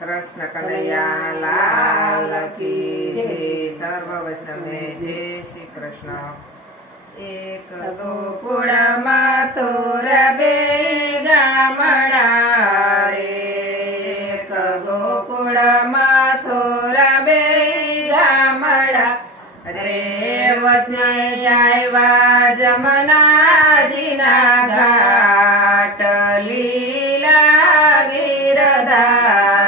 कृष्ण कन्हैया लाल की जय। सर्व वैष्णव ने जय श्री कृष्ण। एक गोकुळ मथुर बे गामडा रे, एक गोकुळ मथुर बे गामडा रे, वच्चे આવ્યા જમનાજીના ઘાટ, લીલા ગીરધારી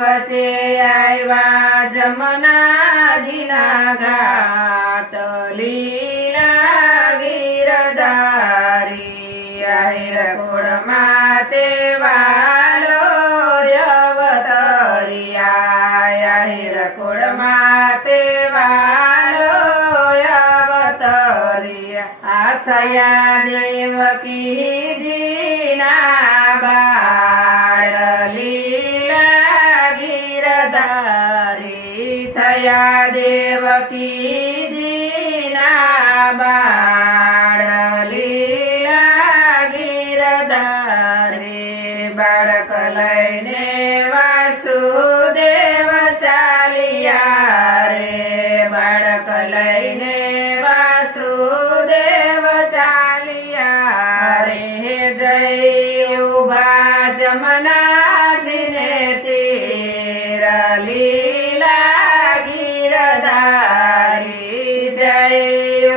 વચ્ચે આવ્યા જમનાજીના ઘાટ, લીલા ગીરધારી આહિર કુળમાં તે વાલો અવતરિયા, આહિર કુળમાં તે વાલો અવતરિયા, આ થયા દેવકીજીના બાળ, લીલા ગીરધારી થયા દેવકીજીના બાળ, લીલા ગીરધારી બાળક લઈને વાસુદેવ ચાલ્યા રે, બાળક લઈને વાસુદેવ ચાલ્યા રે, જય ઉભા જમનાજીને તીર, લીલા ગીરધારી જય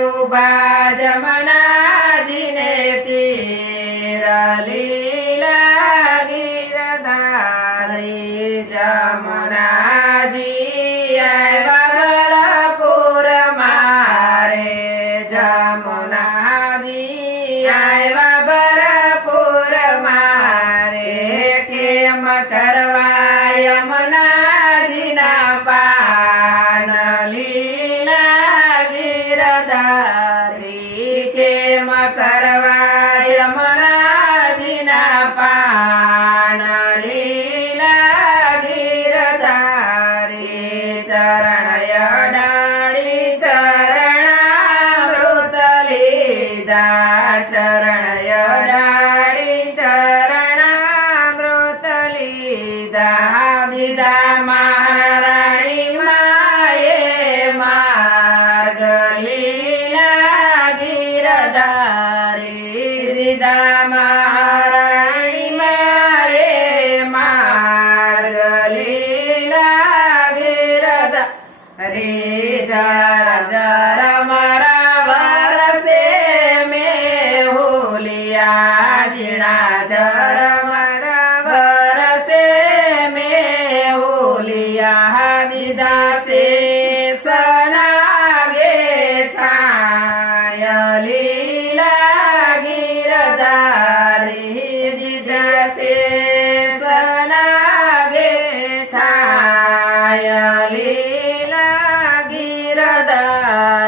ઉભા જમનાજીને તીર, લીલા ગીરધારી જમનાજી આવ્યા બરપુર મારે, જમનાજી આવ્યા બરપુર મારે, કેમ કરવા યમુનાજીના પાન, લીલા ગીરધારી કેમ કરવા યમુનાજીના પાન, લીલા ગીરધારી ચરણ અડાડી ચરણામૃત લીધા, ચરણ અડાડી ચરણામૃત લીધા, દીધા મહારાણી માએ માર્ગ, લીલા ગીરધારી દીધા મહારાણી માએ માર્ગ, લીલા ગીરધારી જર જર મારા વરસે મેં હુલિયા, જીણા જર મારા વરસે મેં હુલિયા, દીધા શેષનાગે છાય, લીલા ગીરધારી દીધા શેષનાગે છાય, લીલા ગીરધારી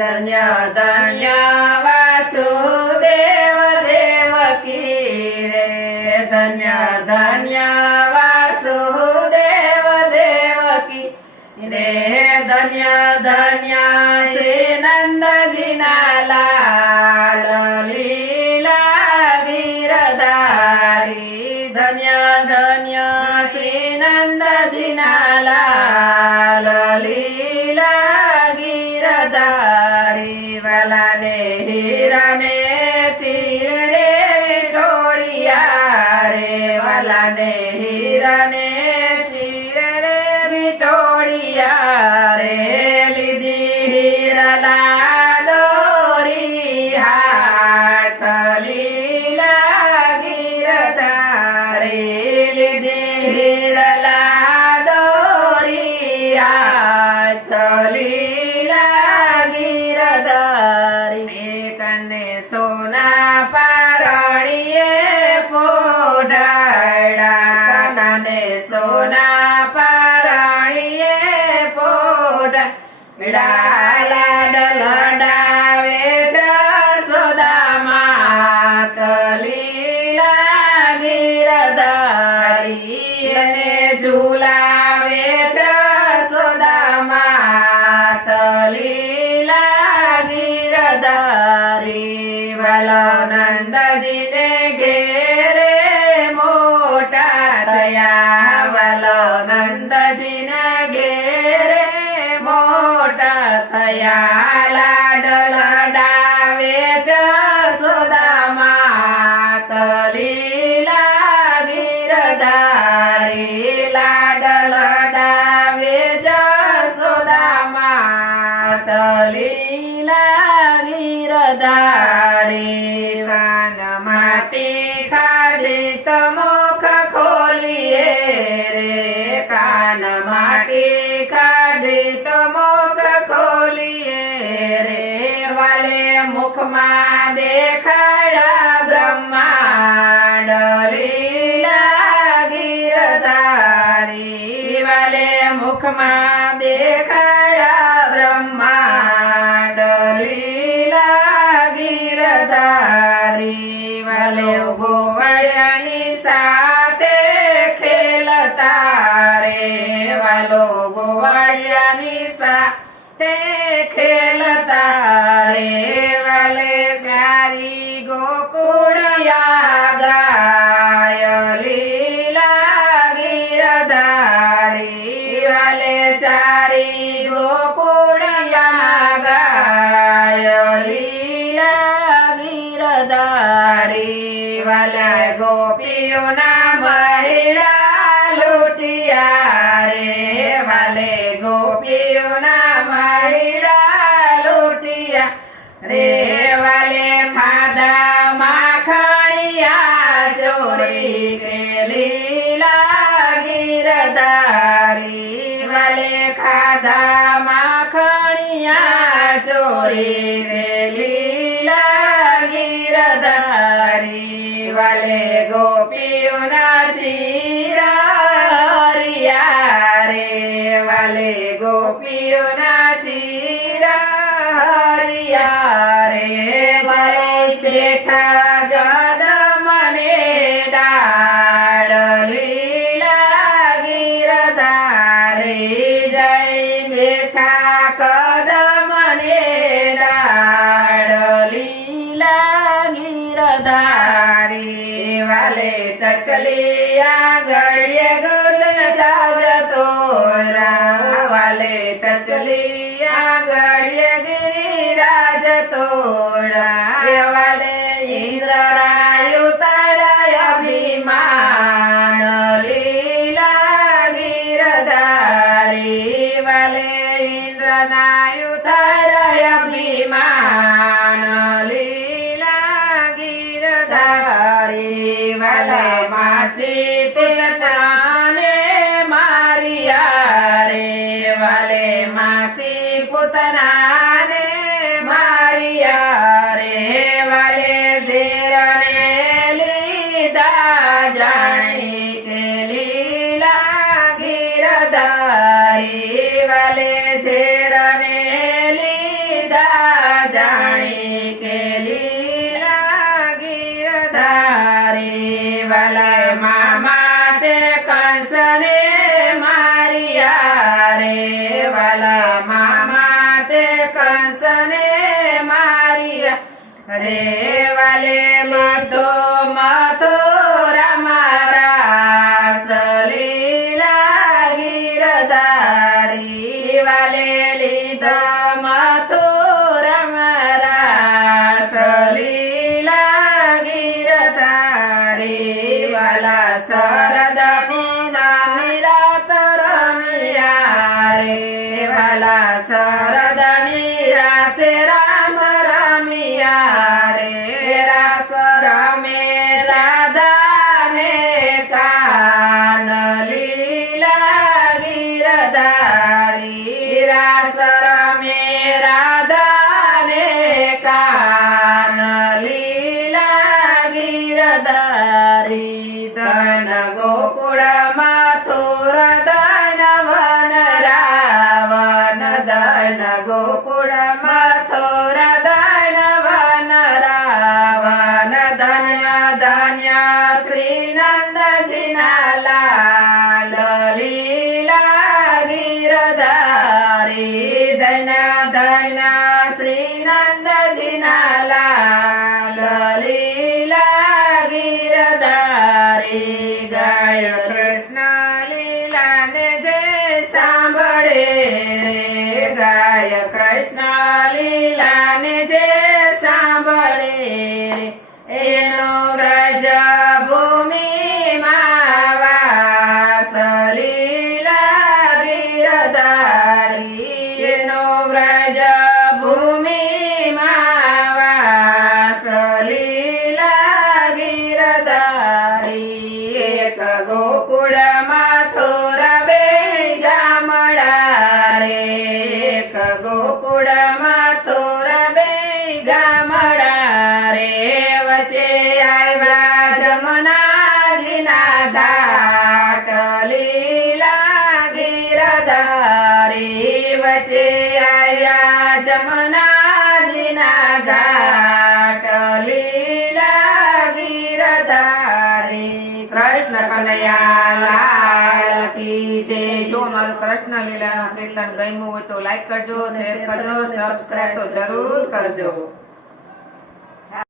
ધન્ય ધન્ય વાસુદેવ દેવકી રે, ધન્ય ધન્ય વાસુદેવ દેવકી રે, ધન્ય ધન્ય શ્રી નંદજીના લાલ, લીલા ગીરધારી ધન્ય ધન્ય શ્રી નંદજીના લાલ, લીલા ગીરધારી વાલાને હીરાને ચીરે વિઠોડિયા રે, વાલાને હીરાને ચીરે વિઠોડિયા રે, લીધી હીરલા દોરી હાથ, લીલા ગીરધારી લીધી હીરલા દોરી હાથ, લીલા ગીરધારી એકને સોના પારણીએ પોઢાડા, નાને સોના પારણીએ પોઢાડા, લાડ લડાવે જશોદા માત, લીલા ગીરધારી અને ઝુલાવે જશોદા માત, લીલા ગીરધારી વાલા નંદજીને ઘેરે મોટા થયા, વાલો નંદજીના ઘેરે મોટા થયા લાડ લડાવે જશોદા માત લીલા ગીરધારી લાડ લડાવે જશોદા માત લીલા ગીરધારી કાન માટી ખાધી તો મુખ ખોલીએ રે કાન માટી ખાધી તો મુખ ખોલીએ રે વાલે મુખમાં દેખાડા બ્રહ્માંડ લીલા ગીરધારી વાલે મુખમાં દેખાડા બ્રહ્માંડ લીલા ગીરધારી વાલે ગોવાળિયાની સાથે ખેલતા રે વાલો ગોવાળિયાની સાથે ખેલતા રે વાલે પ્યારી ગોકુળિયા ગાય લીલા ગીરધારી વાલે ચારી ગોકુળિયા ગાય લીલા ગીરધારી વાલા ગોપીઓના મહિડા લૂટિયા રે વાલે ગોપીઓના મહિડા લૂટિયા રે વાલે ખાધા માખણિયા ચોરી કે લીલા ગીરધારી વાલે ખાધા માખણિયા ચોરી કે લીલા ગીરધારી વાલે ગોપીઓના ચીરા રે વાલે ગોપીઓના ચીરા હરિયા રે વાલે બેઠા જદ મને ડાળ લીલા ગીરધારી જય બેઠા કદ મને ડાળ લીલા ગીરધારી વાલે ટચલિયા ગળીએ ગોદડા જતો વાલે ટચલિયા ગળીએ ગિરિરાજ તોડા વાલે ઇન્દ્રાયુ તારાય અભિમાન લીલા ગીરધારી વાલે ઇન્દ્રનાયુ તારાય અભિમાન લીલા ગીરધારી વાલે માસી પુતનાને મારિયા રે વાલે માસી પુતનાને મારિયા રે વાલે ઝેરને લીધા જાણી કે લીલા ગીરધારી વાલે ઝેરને લીધા જાણી કે લીલા ગીરધારી વાલે મામા તે કંસને મારિયા રે વાલા મામા તે કંસને મારિયા રે વાલે મથો મથો રાસ લીલા ગીરધારી વાલે લીધો મથુરામ રાસ લીલા ગીરધારી વાલા શરદ પૂનમે રે ગાય કૃષ્ણ લીલાને જે સાંભળે એનો વ્રજ ભૂમિમાં વાસ લીલા ગીરધારી એનો વ્રજ ભૂમિમાં વાસ લીલા ગીરધારી એક ગોકુળમાં થોરા બે ગામડા રે એક ગોકુળમાં થોરા બે ગામડા રે વચ્ચે આવ્યા જમનાજીના ઘાટ લીલા ગીરધારી વચ્ચે આવ્યા જમનાજીના ઘાટ લીલા ગીરધારી કૃષ્ણ કનૈયા લાલ કી જય. જો મારું કૃષ્ણ લીલાનું કીર્તન ગમ્યું હોય તો લાઈક કરજો, શેર કરજો, સબસ્ક્રાઇબ તો જરૂર કરજો.